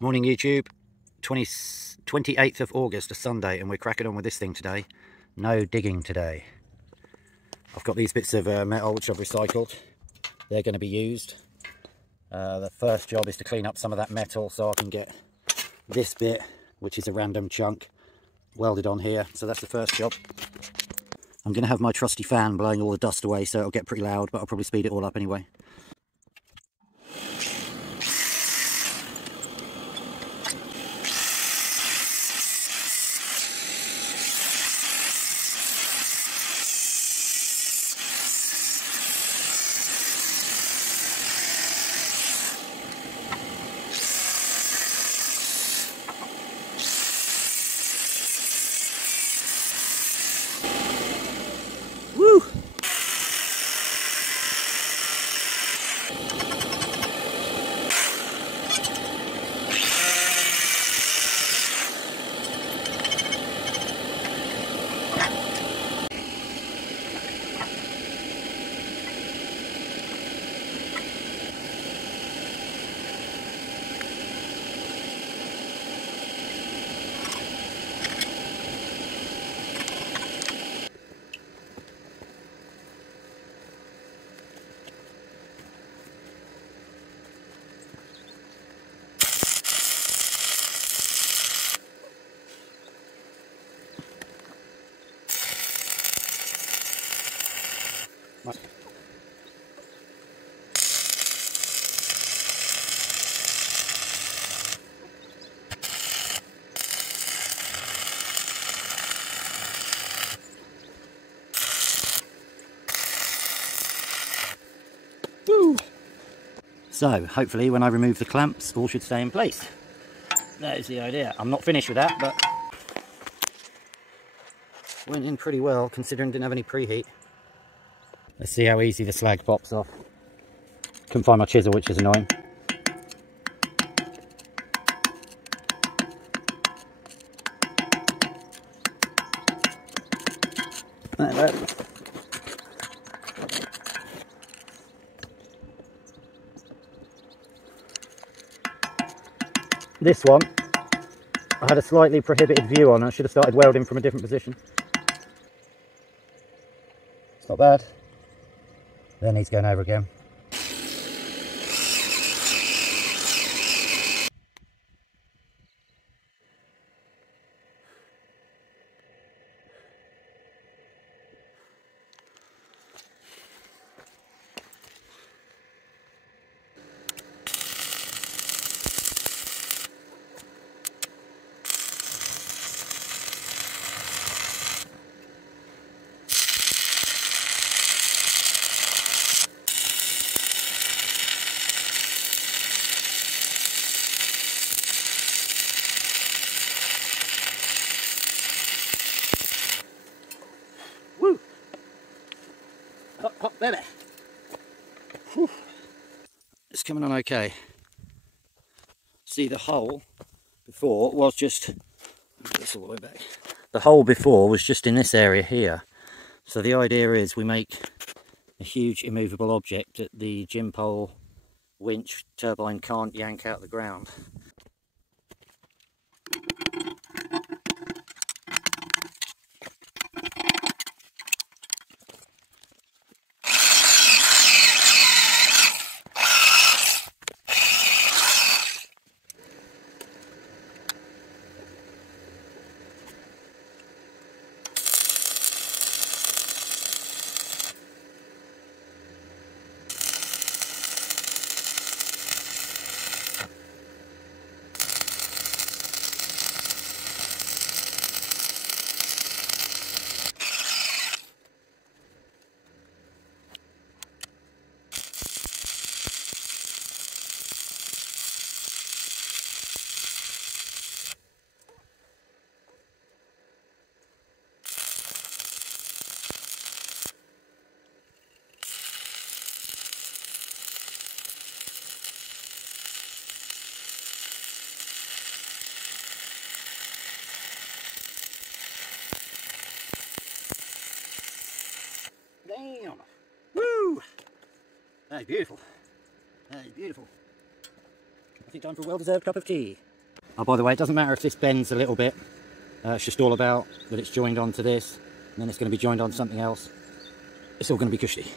Morning YouTube, 28th of August, a Sunday, and we're cracking on with this thing today. No digging today. I've got these bits of metal which I've recycled. They're going to be used. The first job is to clean up some of that metal so I can get this bit, which is a random chunk, welded on here. So that's the first job. I'm going to have my trusty fan blowing all the dust away, so it'll get pretty loud, but I'll probably speed it all up anyway. Woo! Woo! So hopefully when I remove the clamps all should stay in place. That is the idea. I'm not finished with that, but went in pretty well considering didn't have any preheat. Let's see how easy the slag pops off. Couldn't find my chisel, which is annoying. This one, I had a slightly prohibited view on. I should have started welding from a different position. It's not bad. That needs going over again. Woo! Hop, hop, baby. Whew. It's coming on okay. See, the hole before was just, this all the way back. The hole before was just in this area here. So the idea is we make a huge immovable object that the gym pole winch turbine can't yank out the ground. Damn! Woo! That is beautiful. That is beautiful. Perfectly time for a well-deserved cup of tea. Oh, by the way, it doesn't matter if this bends a little bit. It's just all about that it's joined onto this, and then it's going to be joined on something else. It's all going to be cushy.